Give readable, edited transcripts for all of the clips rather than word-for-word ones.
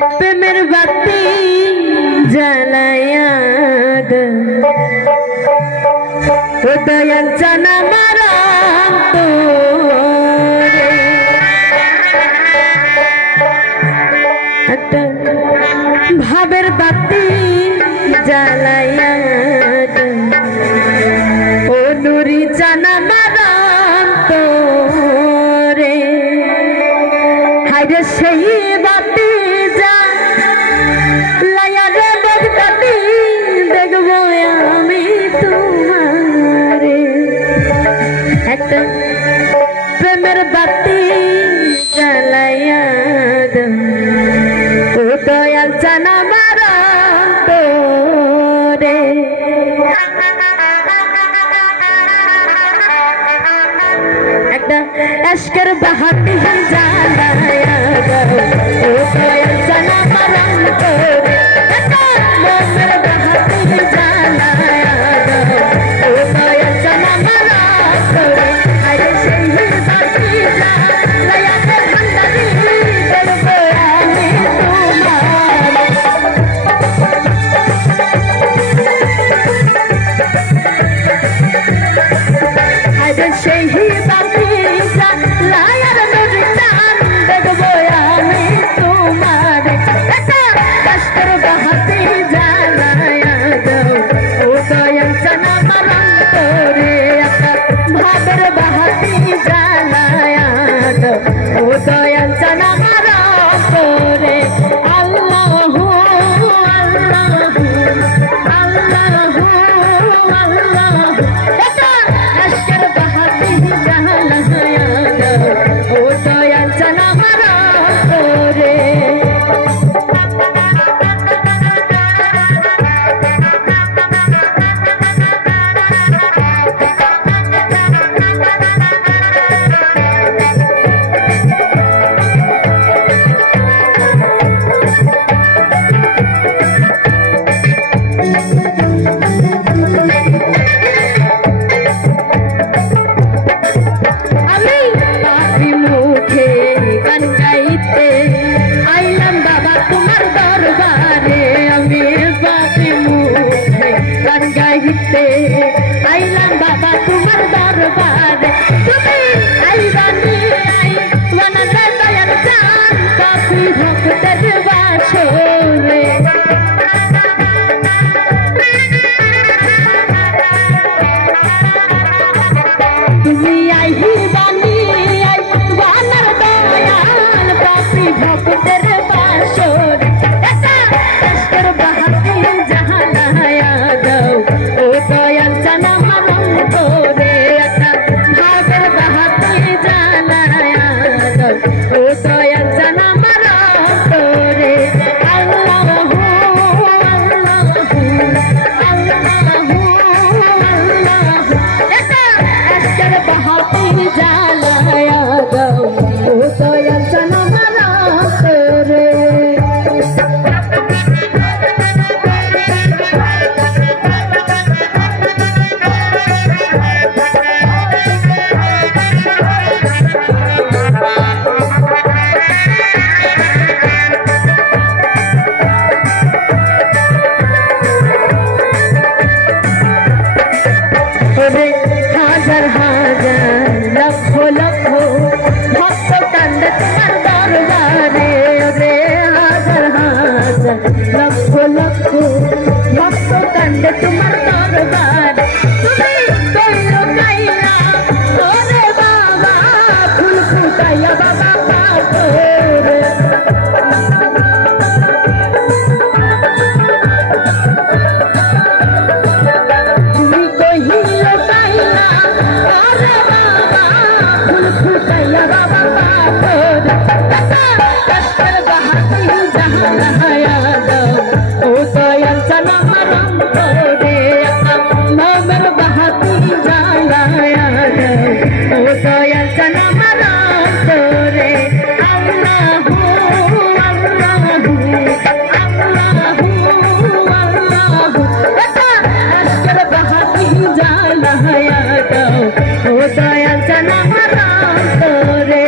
প্রেমের বাতি জ্বালায়া ও দয়াল জানা মারা একটা ভাবের বাতি জ্বালায়া ও নুরি জানা মারা রে হাইরে সেই বাতি যা লায়া রে দেখতাতি দেখবো আমি তোমারে একটা প্রেমের বাতি জ্বালায়া ও দয়াল জানা মারা রে একটা আশকের বাহাতি জ্বালায়া ও দয়াল জানা মারা রে একটা মোমের বাহাতি জ্বালায়া ও দয়াল জানা মারা রে আরে সেই বাতি জ্বালায়া ভান্ডারি দেখবো আমি তোমার সেই বাতি জ্বালায়া নদী চান দেখবো আমি তোমার একটা কষ্টের বাহাতি জ্বালায়া ও দয়াল জানা মারা রে একটা ভাবের বাহাতি জ্বালায়া ও দয়াল জানা মারা রে আল্লাহু আল্লাহু আল্লাহু আল্লাহু এটা আশকের বাহাতি জ্বালায়া ও দয়াল জানা মারা রে আইলাম বাবা তোমার দরবারে তুমি আইবানি আইবানা দয়াল জান পাপি ভক্তের বাসরে তুমি আইবানি আইবানার দয়াল পাপি ভক্তের বাসরে এটা কষ্টের বাহাতি জ্বালায়া ও দয়াল জানা মারা রে একটা ভাবের বাহাতি জ্বালায়া ও দয়াল জানা মারা রে আল্লাহু আল্লাহু আল্লাহু আল্লাহু এটা আশকের বাহাতি জ্বালায়া ও দয়াল জানা মারা রে হাজার হাজার লক্ষ লক্ষ ভক্ত কান্দে তোমার দরবারে রে হাজার হাজার লক্ষ লক্ষ ভক্ত কান্দে তোমার দরবারে তুমি কইরো কাইলা ওরে বাবা ফুল ফুটাইয়া বাবা পাথরে তুমি কইলো কাইলা ওরে বাবা ফুল ফুটাইয়া বাবা পাথরে কষ্টের বাহাতি জ্বালায়া ও দয়াল জানা মারা রে মোমের বাহাতি জ্বালায়া ও দয়াল জানা মারা রে আল্লাহু আল্লাহু আল্লাহু আল্লাহু এটা আশকের বাহাতি জ্বালায়া ও দয়াল জানা মারা রে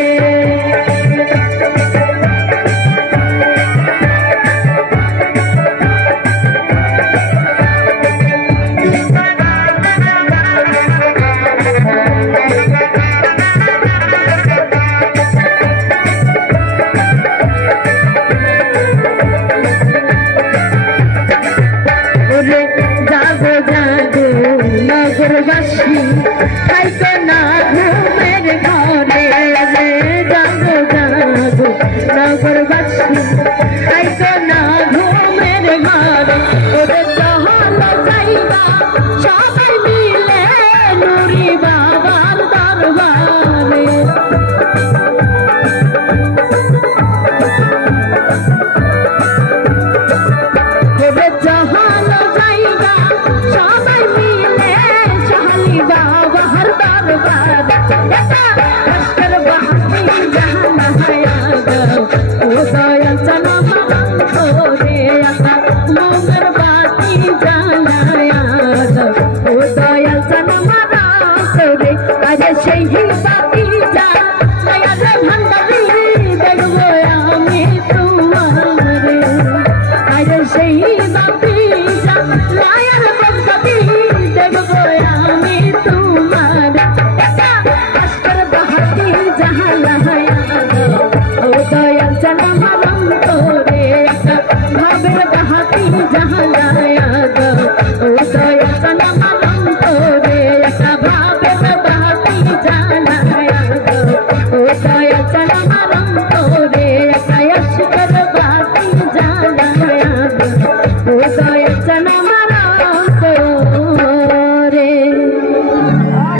তাই তো না ঘুমের ঘরে ওরে চহল যাইবা সবাই মিলে নুরি বাবার দরবারে ওরে চহল যাইবা সবাই মিলে শাহলি বাবার দরবারে লস্কর বাহাতি জাহান হায়া ও দয়াল সনম তোরে আকা মোমের বাতি জ্বালায়া ও দয়াল সনম তোরে আজ সেই বাতি জ্বালায়া রে ভান্ডারি দেখবো আমি তোমারে আজ সেই বাতি জ্বালায়া রে ভান্ডারি দেখবো আমি তোমারে লস্কর বাহাতি জাহান হায়া ও দয়াল সনম তোরে আকা ভাবের বাহাতি জাহান